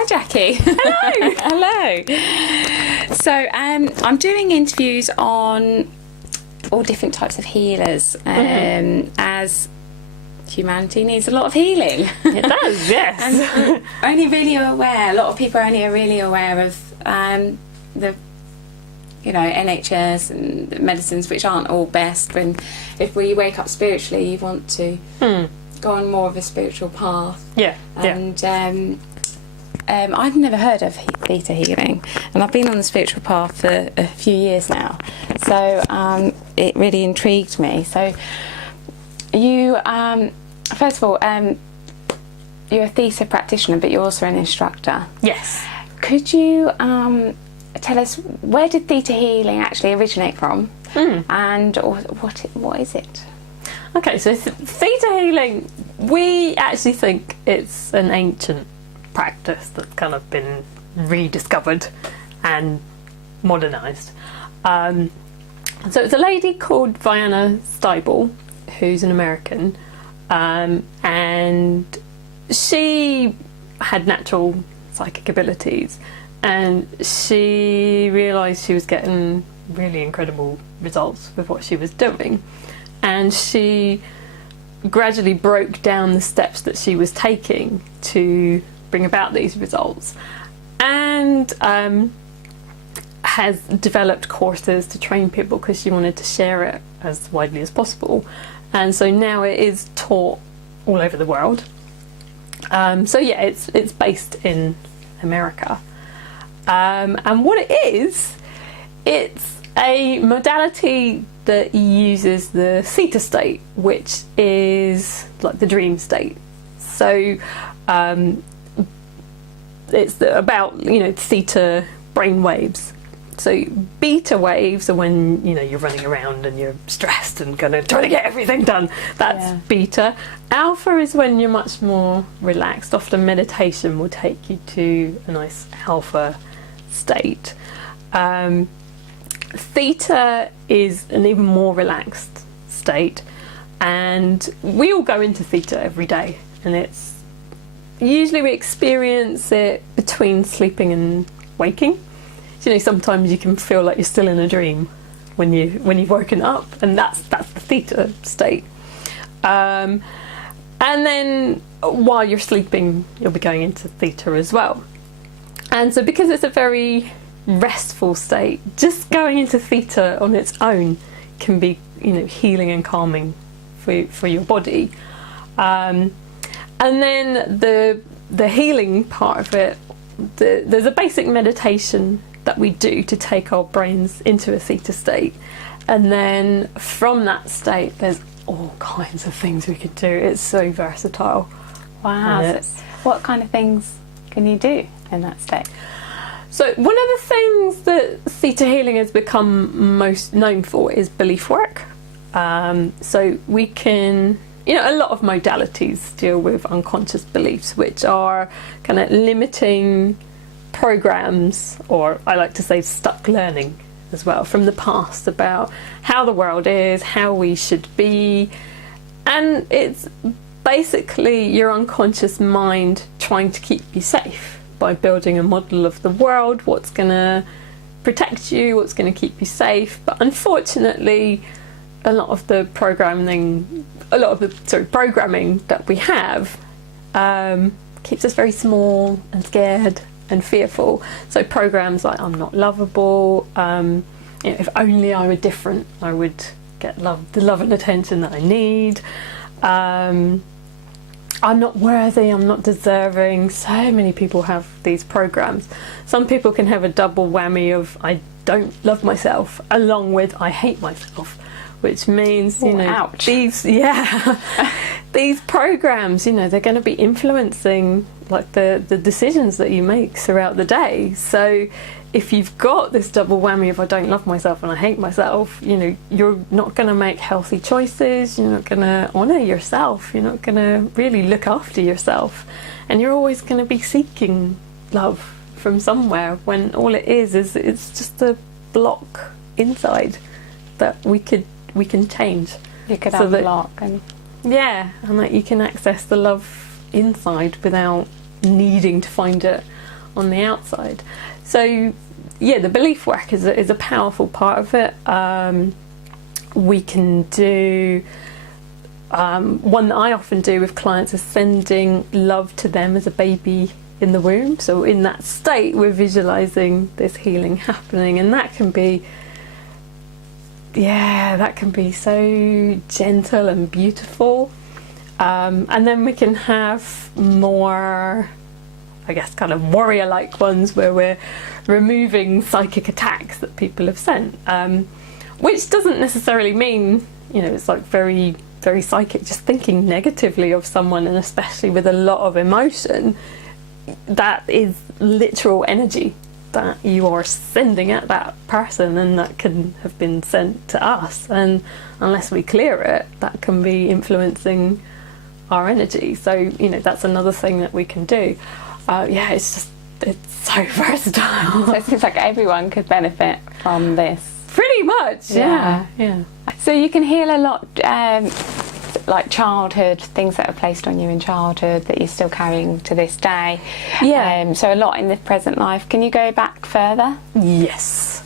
Hi, Jackie. Hello. Hello. So I'm doing interviews on all different types of healers, as humanity needs a lot of healing. It does, yes. And only really aware, a lot of people only are really aware of the NHS and the medicines, which aren't all best. When if we wake up spiritually, you want to go on more of a spiritual path. Yeah. And I've never heard of Theta healing, and I've been on the spiritual path for a few years now. So it really intrigued me. So you, first of all, you're a Theta practitioner, but you're also an instructor. Yes. Could you tell us, where did Theta healing actually originate from, and what is it? Okay, so Theta healing, we actually think it's an ancient practice that's kind of been rediscovered and modernised. So it's a lady called Vienna Steibel, who's an American, and she had natural psychic abilities, and she realised she was getting really incredible results with what she was doing, and she gradually broke down the steps that she was taking to bring about these results, and has developed courses to train people because she wanted to share it as widely as possible. And so now it is taught all over the world. So yeah, it's based in America. And what it is, it's a modality that uses the Theta state, which is like the dream state. So it's about Theta brain waves. So beta waves are when you're running around and you're stressed and trying to get everything done. That's beta. Alpha is when you're much more relaxed. Often meditation will take you to a nice alpha state. Theta is an even more relaxed state, and we all go into Theta every day, and it's usually we experience it between sleeping and waking. Sometimes you can feel like you're still in a dream when you've woken up, and that's the Theta state. And then while you're sleeping, you'll be going into Theta as well. And so because it's a very restful state, just going into Theta on its own can be healing and calming for your body. And then the healing part of it, there's a basic meditation that we do to take our brains into a Theta state, and then from that state there's all kinds of things we could do. It's so versatile. Wow. So what kind of things can you do in that state? So one of the things that Theta healing has become most known for is belief work. So we can, a lot of modalities deal with unconscious beliefs, which are kind of limiting programs, or I like to say stuck learning as well, from the past about how the world is, how we should be. And it's basically your unconscious mind trying to keep you safe by building a model of the world, what's going to protect you, what's going to keep you safe. But unfortunately, a lot of the programming that we have keeps us very small and scared and fearful. So programs like I'm not lovable, if only I were different, I would get the love and attention that I need. I'm not worthy, I'm not deserving. So many people have these programs. Some people can have a double whammy of I don't love myself along with I hate myself, which means ouch. these programs, they're going to be influencing like the decisions that you make throughout the day. So if you've got this double whammy of I don't love myself and I hate myself, you're not going to make healthy choices, you're not going to honour yourself, you're not going to really look after yourself, and you're always going to be seeking love from somewhere, when all it is it's just a block inside that we can change. You could so unblock and that you can access the love inside without needing to find it on the outside. So yeah, the belief work is a powerful part of it. We can do one that I often do with clients is sending love to them as a baby in the womb. So in that state, we're visualizing this healing happening, and that can be so gentle and beautiful. And then we can have more, I guess, kind of warrior-like ones where we're removing psychic attacks that people have sent, which doesn't necessarily mean, it's like very, very psychic, just thinking negatively of someone, and especially with a lot of emotion. That is literal energy that you are sending at that person, and that can have been sent to us, and unless we clear it, that can be influencing our energy. So that's another thing that we can do. It's so versatile. So it seems like everyone could benefit from this. Pretty much, yeah. So you can heal a lot, like childhood, things that are placed on you in childhood that you're still carrying to this day. Yeah. So a lot in the present life. Can you go back further? Yes.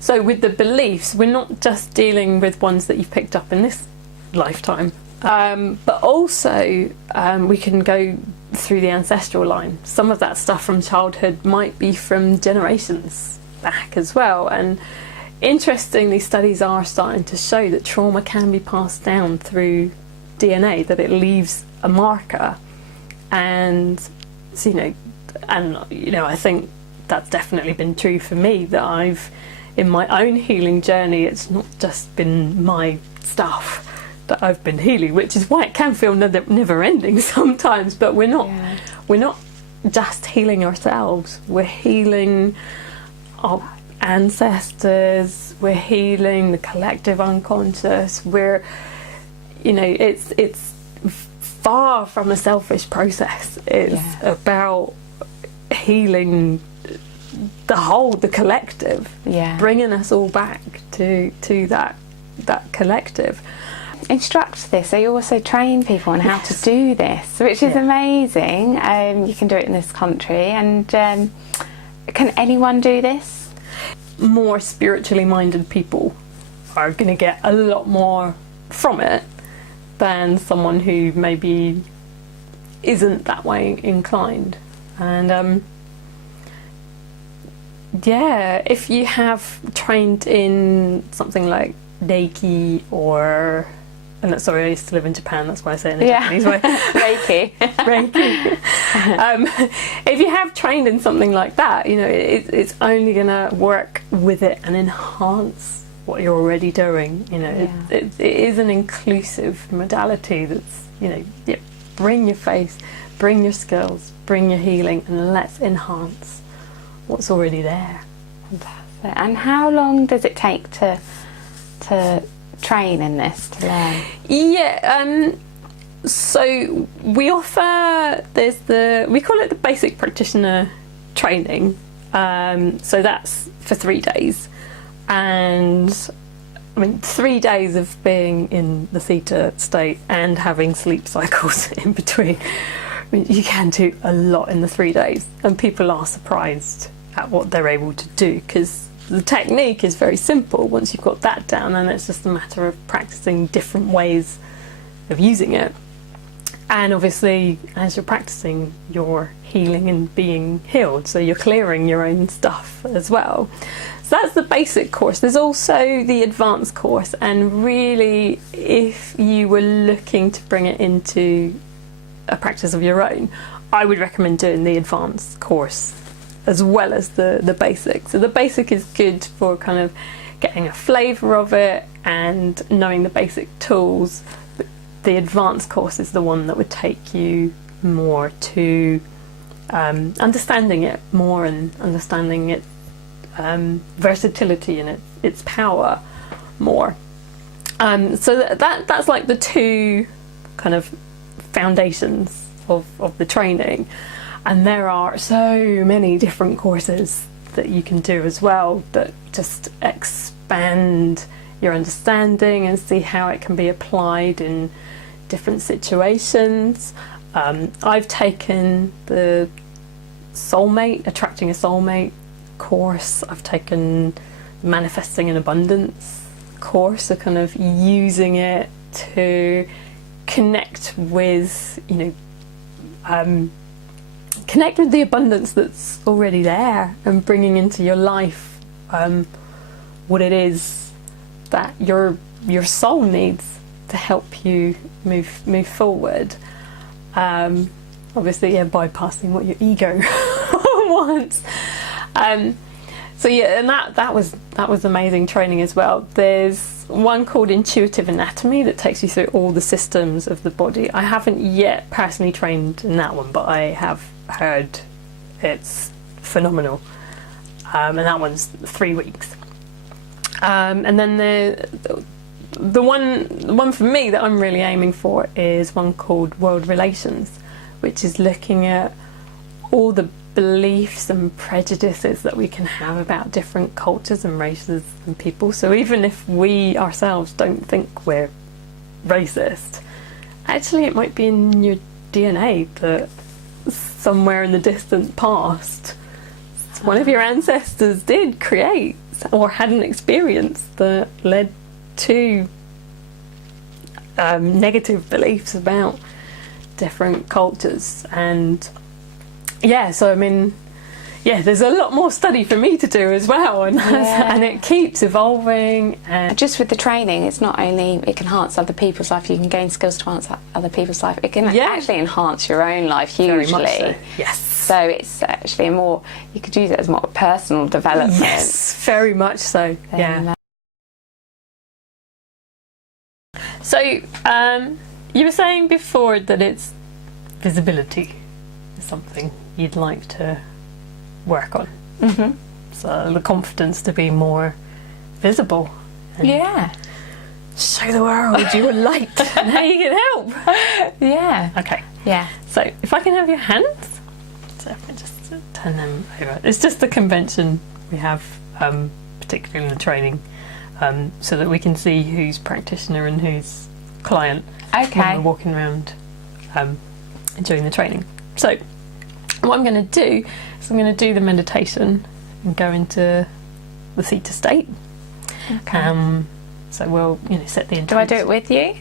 So with the beliefs, we're not just dealing with ones that you've picked up in this lifetime, but also we can go through the ancestral line. Some of that stuff from childhood might be from generations back as well, and interestingly, studies are starting to show that trauma can be passed down through DNA, that it leaves a marker. And so, I think that's definitely been true for me, that I've, in my own healing journey, it's not just been my stuff that I've been healing, which is why it can feel never ending sometimes. But we're not just healing ourselves, we're healing our ancestors, we're healing the collective unconscious. It's far from a selfish process. It's about healing the collective, bringing us all back to that collective. Instruct this, so you also train people on how to do this, which is amazing. You can do it in this country, and can anyone do this? More spiritually minded people are going to get a lot more from it than someone who maybe isn't that way inclined. And if you have trained in something like Reiki or, and sorry, I used to live in Japan, that's why I say it in a Japanese way. Reiki. If you have trained in something like that, it's only going to work with it and enhance what you're already doing. It is an inclusive modality that's, bring your faith, bring your skills, bring your healing, and let's enhance what's already there. Fantastic. And how long does it take to train in this, to learn? So we offer, we call it the basic practitioner training. So that's for 3 days, and 3 days of being in the Theta state and having sleep cycles in between. You can do a lot in the 3 days, and people are surprised at what they're able to do, because the technique is very simple. Once you've got that down, then it's just a matter of practicing different ways of using it. And obviously, as you're practicing, you're healing and being healed, so you're clearing your own stuff as well. So that's the basic course. There's also the advanced course, and really, if you were looking to bring it into a practice of your own, I would recommend doing the advanced course as well as the basic. So the basic is good for kind of getting a flavour of it and knowing the basic tools. The advanced course is the one that would take you more to understanding it more, and understanding its versatility and its power more. So that's like the two kind of foundations of the training. And there are so many different courses that you can do as well that just expand your understanding and see how it can be applied in different situations. I've taken the soulmate, attracting a soulmate course. I've taken manifesting in abundance course, so kind of using it to connect with, connect with the abundance that's already there, and bringing into your life what it is that your soul needs to help you move forward. Obviously, bypassing what your ego wants. So yeah, and that was amazing training as well. There's one called Intuitive Anatomy that takes you through all the systems of the body. I haven't yet personally trained in that one, but I have heard it's phenomenal. And that one's 3 weeks. And then the one for me that I'm really aiming for is one called World Relations, which is looking at all the beliefs and prejudices that we can have about different cultures and races and people. So even if we ourselves don't think we're racist, actually it might be in your DNA that somewhere in the distant past one of your ancestors did create or had an experience that led to negative beliefs about different cultures. And so I mean, there's a lot more study for me to do as well, and and it keeps evolving. And just with the training, it's not only it can enhance other people's life, you can gain skills to enhance other people's life, it can actually enhance your own life hugely. Very much so. Yes. So it's actually you could use it as more personal development. Yes, very much so. So you were saying before that it's visibility is something you'd like to work on. Mm-hmm. So the confidence to be more visible. And show the world you're light and how you can help. Yeah. Okay. Yeah. So if I can have your hands, so if I just turn them over. It's just the convention we have, particularly in the training, so that we can see who's practitioner and who's client when we're walking around during the training. So what I'm going to do is I'm going to do the meditation and go into the Theta state. Okay. So we'll set the intention. Do I do it with you?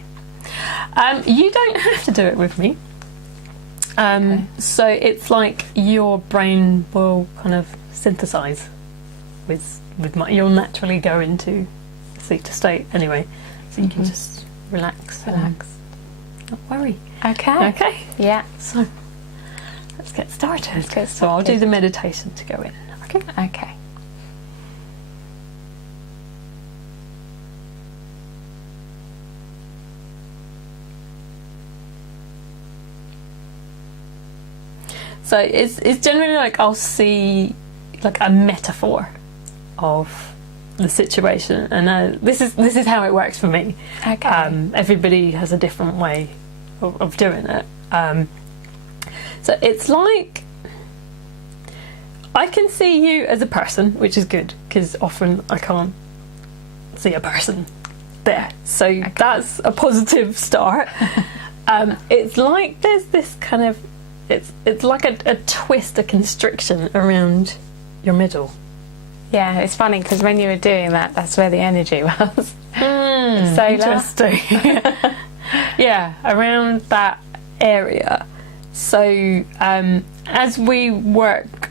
You don't have to do it with me. So it's like your brain will kind of synthesize with you'll naturally go into Theta state anyway, so you can just relax, not worry. Okay. Yeah. So let's get started. So I'll do the meditation to go in. Okay. So it's generally like I'll see like a metaphor of the situation, and this is how it works for me. Okay. Everybody has a different way of doing it. So it's like I can see you as a person, which is good because often I can't see a person there. So that's a positive start. It's like there's this kind of it's like a twist, a constriction around your middle. Yeah, it's funny because when you were doing that, that's where the energy was. So interesting. Yeah, around that area. So as we work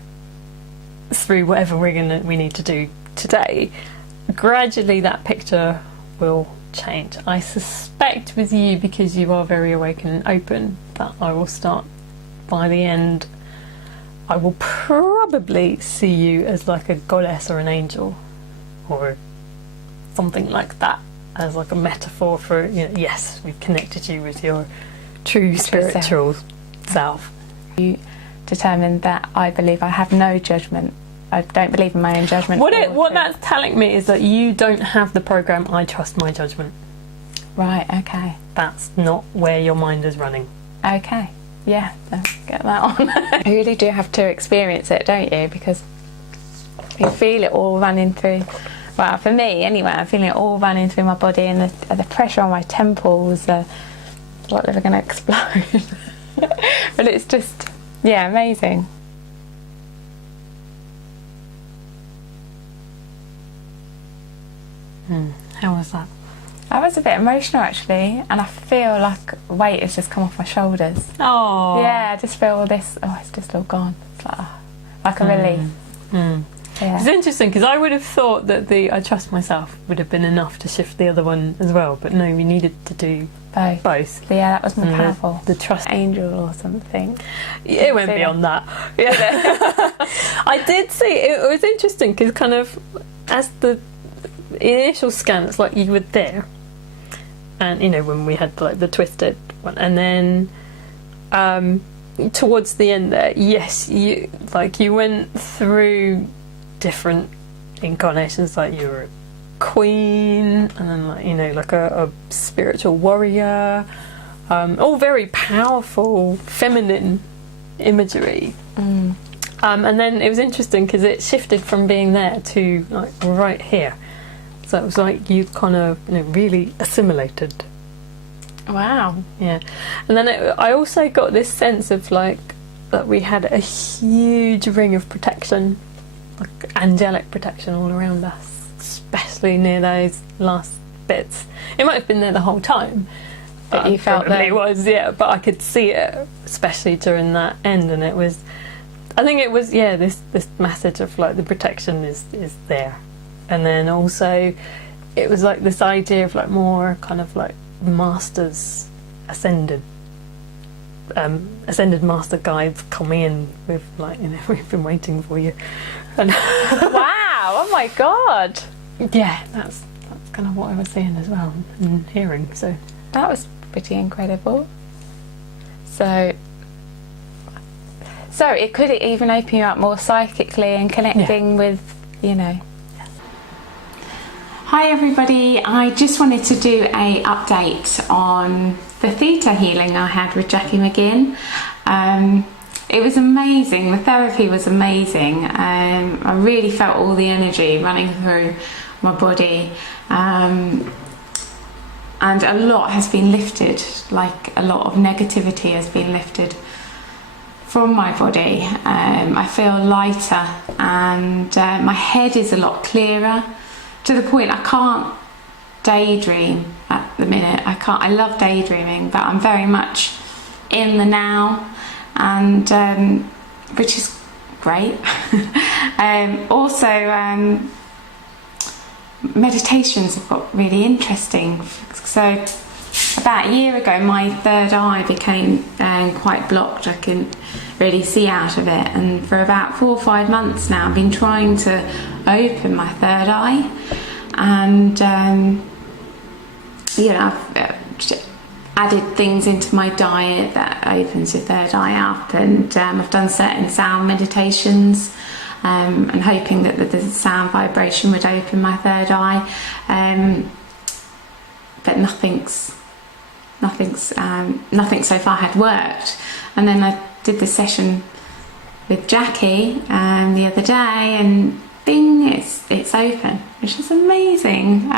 through whatever we need to do today, gradually that picture will change. I suspect with you, because you are very awakened and open, that I will start by the end. I will probably see you as like a goddess or an angel or something like that, as like a metaphor for, yes, we've connected you with your true spiritual self. You determined that I believe I have no judgment. I don't believe in my own judgment. What that's telling me is that you don't have the program I trust my judgment. Right, okay. That's not where your mind is running. Okay. Yeah, let's get that on. You really do have to experience it, don't you? Because you feel it all running through. Well, for me, anyway, I'm feeling it all running through my body, and the pressure on my temples, what they're going to explode. But it's just, amazing. How was that? I was a bit emotional actually, and I feel like weight has just come off my shoulders. Oh. Yeah, I just feel all this, it's just all gone. It's like a relief. Yeah. It's interesting because I would have thought that the I Trust Myself would have been enough to shift the other one as well, but no, we needed to do both. So yeah, that was more powerful. The Trust Angel or something. It went beyond that. Yeah. I did see, it was interesting because kind of as the initial scan, it's like you were there. And, you know, when we had like the twisted one. And then towards the end there, yes, you went through different incarnations, like you were a queen, and then like, you know, like a spiritual warrior, all very powerful feminine imagery. And then it was interesting because it shifted from being there to like right here, so it was like you kind of, you know, really assimilated. Wow. Yeah. And then I also got this sense of like that we had a huge ring of protection, like angelic protection all around us, especially near those last bits. It might have been there the whole time, but you felt that it was, yeah, but I could see it especially during that end, and it was, I think it was, yeah, this message of like the protection is there. And then also it was like this idea of like more kind of like masters, ascended master guides coming in with like, you know, we've been waiting for you. And wow, oh my god. Yeah, that's kind of what I was seeing as well and hearing. So that was pretty incredible. So it could even open you up more psychically and connecting with, you know. Hi everybody, I just wanted to do a update on the Theta healing I had with JacquiMcGinn. It was amazing, the therapy was amazing. I really felt all the energy running through my body, and a lot has been lifted, like a lot of negativity has been lifted from my body. I feel lighter, and my head is a lot clearer, to the point I can't daydream at the minute. I love daydreaming, but I'm very much in the now, and which is great. Also, meditations have got really interesting. So about a year ago, my third eye became quite blocked. I couldn't really see out of it, and for about 4 or 5 months now I've been trying to open my third eye, and you know, I've added things into my diet that opens your third eye up, and I've done certain sound meditations, and hoping that the sound vibration would open my third eye, but nothing so far had worked. And then I did the session with Jackie the other day, and bing, it's open, which is amazing.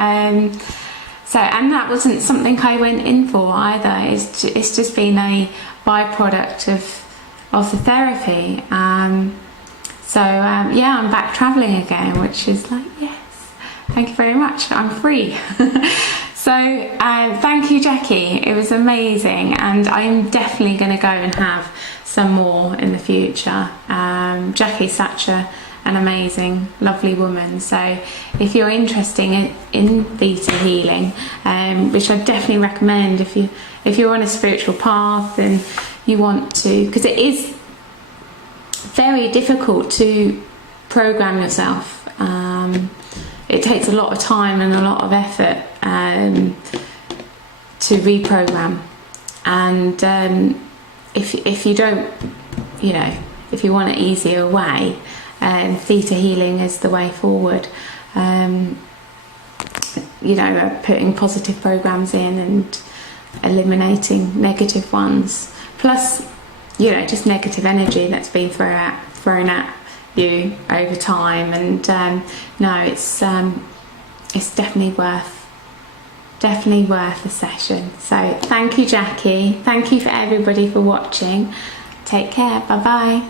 So, and that wasn't something I went in for either. It's just been a byproduct of the therapy. Yeah, I'm back travelling again, which is like, yes, thank you very much, I'm free. So thank you, Jackie, it was amazing, and I'm definitely going to go and have some more in the future. Jackie's such an amazing, lovely woman, so if you're interested in Theta healing, which I definitely recommend if you're on a spiritual path and you want to, because it is very difficult to program yourself. It takes a lot of time and a lot of effort to reprogram, and if you don't, you know, if you want an easier way, Theta healing is the way forward. You know, putting positive programs in and eliminating negative ones, plus, you know, just negative energy that's been thrown at you over time. And no, it's definitely worth a session. So thank you, Jackie, thank you for everybody for watching. Take care, bye bye.